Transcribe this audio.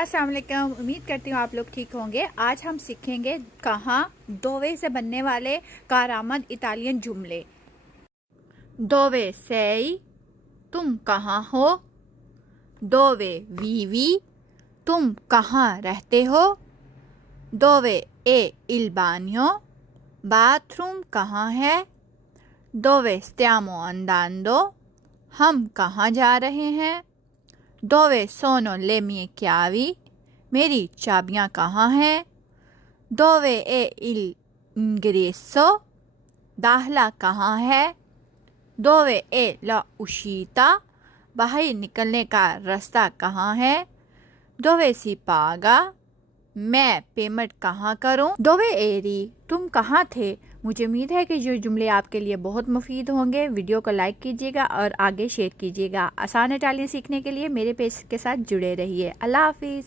अस्सलाम वालेकुम। उम्मीद करती हूँ आप लोग ठीक होंगे। आज हम सीखेंगे कहाँ दोवे से बनने वाले कारआमद इटालियन जुमले। दोवे sei, तुम कहाँ हो। दोवे vivi, तुम कहाँ रहते हो। दोवे è il bagno, बाथरूम कहाँ है। दोवे stiamo andando, हम कहाँ जा रहे हैं। Dove sono le mie chiavi? मेरी चाबियाँ कहाँ हैं। Dove è l'ingresso? दाखला कहाँ है। Dove è la uscita? बाहर निकलने का रास्ता कहाँ है। Dove si paga? मैं पेमेंट कहाँ करूँ। Dove eri? तुम कहाँ थे। मुझे उम्मीद है कि जो जुमले आपके लिए बहुत मुफीद होंगे। वीडियो को लाइक कीजिएगा और आगे शेयर कीजिएगा। आसान इटालियन सीखने के लिए मेरे पेज के साथ जुड़े रहिए। अल्लाह हाफिज़।